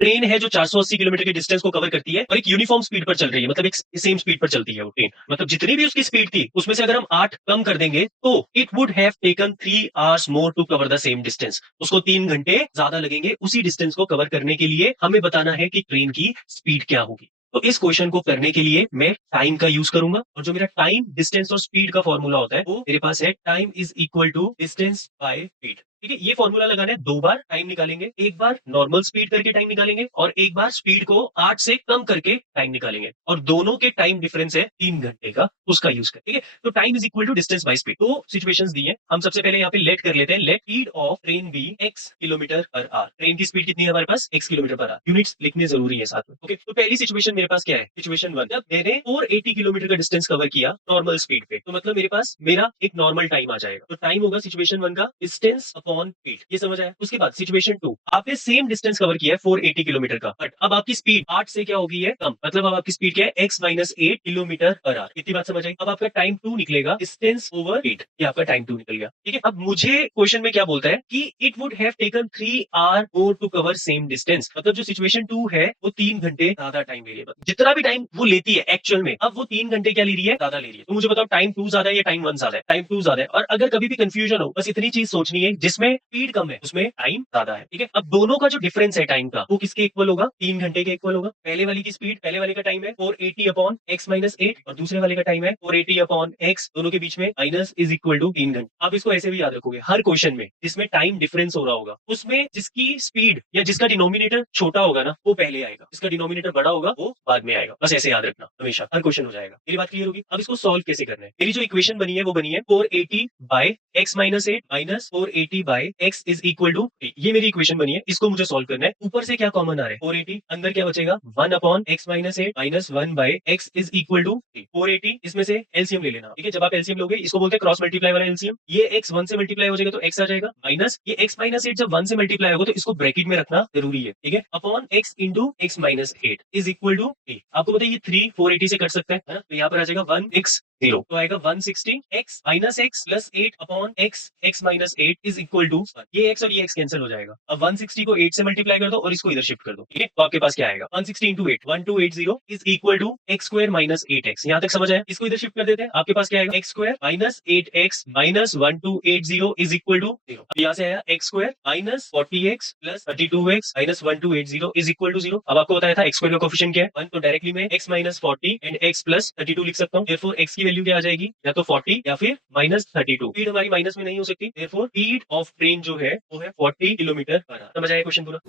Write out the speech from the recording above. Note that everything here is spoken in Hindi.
ट्रेन है जो 480 किलोमीटर के डिस्टेंस को कवर करती है और एक यूनिफॉर्म स्पीड पर चल रही है, मतलब एक सेम स्पीड पर चलती है वो ट्रेन। मतलब जितनी भी उसकी स्पीड थी उसमें से अगर हम 8 कम कर देंगे तो it would have taken 3 hours more to cover the same distance. उसको 3 घंटे ज्यादा लगेंगे उसी डिस्टेंस को कवर करने के लिए। हमें बताना है कि ट्रेन की स्पीड क्या होगी। तो इस क्वेश्चन को करने के लिए मैं टाइम का यूज करूंगा और जो मेरा टाइम, डिस्टेंस और स्पीड का फॉर्मूला होता है वो मेरे पास है time is equal to distance by speed. ठीक है, ये फॉर्मूला लगाना है। 2 बार टाइम निकालेंगे, एक बार नॉर्मल स्पीड करके टाइम निकालेंगे और एक बार स्पीड को 8 से कम करके टाइम निकालेंगे और दोनों के टाइम डिफरेंस है 3 घंटे का, उसका यूज कर। ठीक है, तो time is equal to distance by speed. तो सिचुएशंस दी है, हम सबसे पहले यहाँ पे लेट कर लेते हैं। Let speed of train be x kilometre per hour. Train की स्पीड कितनी है हमारे पास? x kilometre per hour. Units लिखने जरूरी है साथ में। ओके, तो पहली सिचुएशन मेरे पास क्या है? सिचुएशन 1, जब मैंने 480 किलोमीटर का डिस्टेंस कवर किया नॉर्मल स्पीड पे, तो मतलब मेरे पास मेरा एक नॉर्मल टाइम आ जाएगा। तो टाइम होगा सिचुएशन 1 का डिस्टेंस अपॉन स्पीड। ये समझ आया? उसके बाद सिचुएशन 2, आपने सेम डिस्टेंस कवर किया है 480 किलोमीटर का, बट अब आपकी स्पीड 8 से क्या हो गई है? कम। मतलब अब आपकी स्पीड क्या है? x minus 8 kilometre per our. इतनी बात समझ आई? अब आपका टाइम 2 निकलेगा, डिस्टेंस ओवर स्पीड। ये आपका टाइम 2 निकल गया। ठीक है, अब मुझे क्वेश्चन में क्या बोलता है कि it would have taken 3 hour more to cover same distance. मतलब जो सिचुएशन 2 है वो 3 घंटे ज्यादा टाइम ले रही है। जितना भी टाइम वो लेती है एक्चुअल में, अब वो 3 घंटे क्या ले रही है? ज्यादा ले रही है। तो मुझे बताओ टाइम 2 ज्यादा है या टाइम 1 ज्यादा है? टाइम 2 ज्यादा है। और अगर कभी भी कंफ्यूजन हो, बस इतनी चीज सोचनी है, जिसमें स्पीड कम है उसमें टाइम ज्यादा है। ठीक है, अब दोनों का जो डिफरेंस है टाइम का वो किसके इक्वल होगा? 3 घंटे के इक्वल होगा। पहले वाली की स्पीड, पहले वाले का टाइम है 480 अपॉन x माइनस 8 और दूसरे वाले का टाइम है 480 अपॉन x। दोनों के बीच में माइनस इज इक्वल टू 3 घंटे। आप इसको ऐसे भी याद रखोगे, हर क्वेश्चन में जिसमें टाइम डिफरेंस हो रहा होगा उसमें जिसकी स्पीड या जिसका डिनोमिनेटर छोटा होगा ना वो पहले आएगा, जिसका डिनोमिनेटर बड़ा होगा वो बाद में आएगा। बस ऐसे याद रखना, हमेशा हर क्वेश्चन हो जाएगा। मेरी बात क्लियर होगी? अब इसको सॉल्व कैसे करना है? मेरी जो इक्वेशन बनी है वो बनी है 480 by x minus 8 minus 480 by x is equal to 3। ये मेरी इक्वेशन बनी है, इसको मुझे सॉल्व करना है। ऊपर से क्या कॉमन आ रहा है? 480, अंदर क्या बचेगा? 1 upon x minus 8 minus 1 by x is equal to 3। 480, इसमें से एलसीएम ले लेना। ठीक है, जब आप एलसीएम लोगे, इसको बोलते हैं क्रॉस मल्टीप्लाई वाला एलसीएम। ये x 1 से मल्टीप्लाई हो जाएगा तो x आ जाएगा, माइनस ये x माइनस 8 जब 1 से मल्टीप्लाई होगा तो इसको ब्रैकेट में रखना जरूरी है। ठीक है, upon x into x minus 8 is equal to 3। आपको बताइए ये 3 480 से कट सकता है ना? तो यहाँ पर आ जाएगा 160, तो आएगा 160 x minus x plus 8 upon x minus 8 is equal to 1। ये x और ये x कैंसिल हो जाएगा। अब 160 को 8 से मल्टीप्लाई कर दो और इसको इधर शिफ्ट कर दो। ठीक है, तो आपके पास क्या आएगा? 160 into 8 1280 is equal to x square minus 8x। यहाँ तक समझ आया? इसको इधर शिफ्ट कर देते हैं, आपके पास क्या आएगा? x square minus 8x minus 1280 is equal to 0। अब यहाँ से आया x square minus 40x plus 32x minus 1280 is equal to 0। अब आपको बताया था x स्क्वायर का कोफिशिएंट क्या है? 1, तो डायरेक्टली मैं x minus 40 and x plus 32 लिख सकता हूँ। देयरफॉर x की वैल्यू क्या आ जाएगी? या तो 40 या फिर माइनस 32। स्पीड हमारी माइनस में नहीं हो सकती, देयरफॉर स्पीड ऑफ ट्रेन जो है वो है 40 किलोमीटर पर आवर। समझ आया क्वेश्चन पूरा?